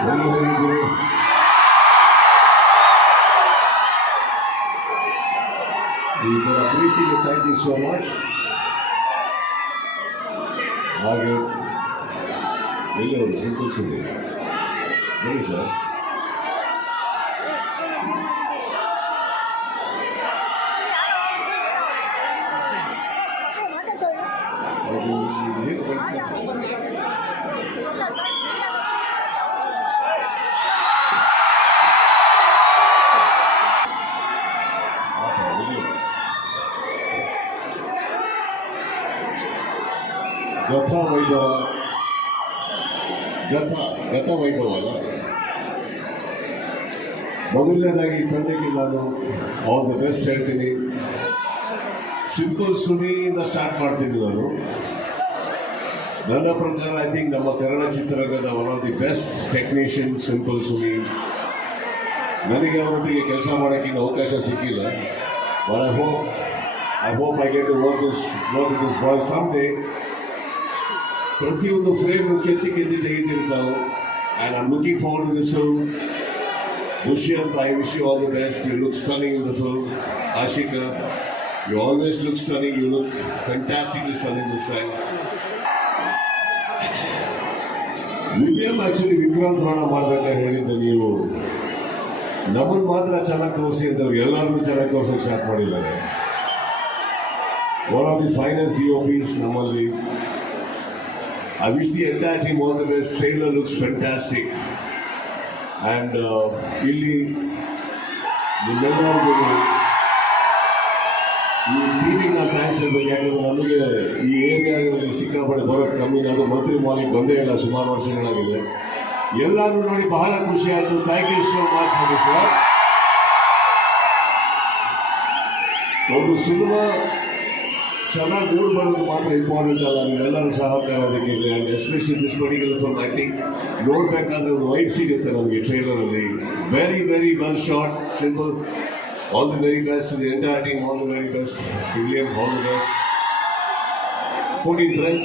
ಎಲ್ಲರಿಗೂ ಈ ಥರ ಪ್ರೀತಿಗೆ ಥ್ಯಾಂಕ್ ಯು ಸೋ ಮಚ್. ಹಾಗೆ ಎಲ್ಲವರು ಸಿಂಪಲ್ ಸುದ್ದಿ ಹೇಳಿ ಸರ್. ಗತ ವೈಭವ ಅಲ್ಲ. ಮೊದಲನೇದಾಗಿ ತಂಡಕ್ಕೆ ನಾನು ಆಲ್ ದ ಬೆಸ್ಟ್ ಹೇಳ್ತೀನಿ. ಸಿಂಪಲ್ ಸುನಿಯಿಂದ ಸ್ಟಾರ್ಟ್ ಮಾಡ್ತೀನಿ ನಾನು. ನನ್ನ ಪ್ರಕಾರ ಐ ಥಿಂಕ್ ನಮ್ಮ ಕನ್ನಡ ಚಿತ್ರರಂಗದ one of the best technician simple Suni. ನನಗೆ ಅವರೊಟ್ಟಿಗೆ ಕೆಲಸ ಮಾಡೋಕ್ಕೆ ಅವಕಾಶ ಸಿಕ್ಕಿಲ್ಲ. But I hope I get to work this boy some day. ಪ್ರತಿಯೊಂದು ಫ್ರೇಮ್ ಕೆತ್ತಿ ತೆಗೆದಿರ್ತಾವೆ. And I am looking forward to this film. Dushyant, I wish you all the best. You look stunning in the film. Ashika, you always look stunning. You look fantastically stunning this time. William actually Vikrant Rana ಮಾಡ್ಬೇಕಾದ್ರೆ ಹೇಳಿದ್ದೆ, ನೀವು ನಮ್ಮನ್ನು ಮಾತ್ರ ಚೆನ್ನಾಗಿ ತೋರಿಸಿ ಅಂತವ್ರು ಎಲ್ಲರಿಗೂ ಚೆನ್ನಾಗಿ ತೋರ್ಸೋಕೆ ಸ್ಟಾರ್ಟ್ ಮಾಡಿದ್ದಾರೆ. One of the finest DOPs ನಮ್ಮಲ್ಲಿ. I wish the entire team all the best. Trailer looks fantastic. And ಇಲ್ಲಿ ನಿಮ್ಮೆಲ್ಲರಿಗೂ ಈ ಟೀಮಿಗೆ ನಾನು ಥ್ಯಾಂಕ್ಸ್ ಹೇಳ್ಬೇಕು. ಯಾಕಂದರೆ ನಮಗೆ ಈ ಏರಿಯಾಗಳಲ್ಲಿ ಸಿಕ್ಕಾಪಟ್ಟೆ ಬರೋದು ಕಮ್ಮಿ. ಅದು ಮಂತ್ರಿ ಮಾಲಿಗೆ ಬಂದೇ ಇಲ್ಲ, ಸುಮಾರು ವರ್ಷಗಳಾಗಿದೆ. ಎಲ್ಲರೂ ನೋಡಿ ಬಹಳ ಖುಷಿ ಆಯಿತು. Thank you so much for this work. ಒಂದು ಸಿನಿಮಾ ಚೆನ್ನಾಗಿ ಮೂಡ್ ಬರೋದು ಮಾತ್ರ ಇಂಪಾರ್ಟೆಂಟ್ ಅಲ್ಲ, ನೀವೆಲ್ಲರೂ ಸಹಕಾರ ಅದಕ್ಕೆ. And especially this particular film I think ನೋಡಬೇಕಾದ್ರೆ ಒಂದು ವೈಬ್ ಸಿಗುತ್ತೆ ನಮಗೆ ಟ್ರೈಲರಲ್ಲಿ. Very very well shot, simple. All the very best the entire team. All the very best. William, all the best. 14th, right?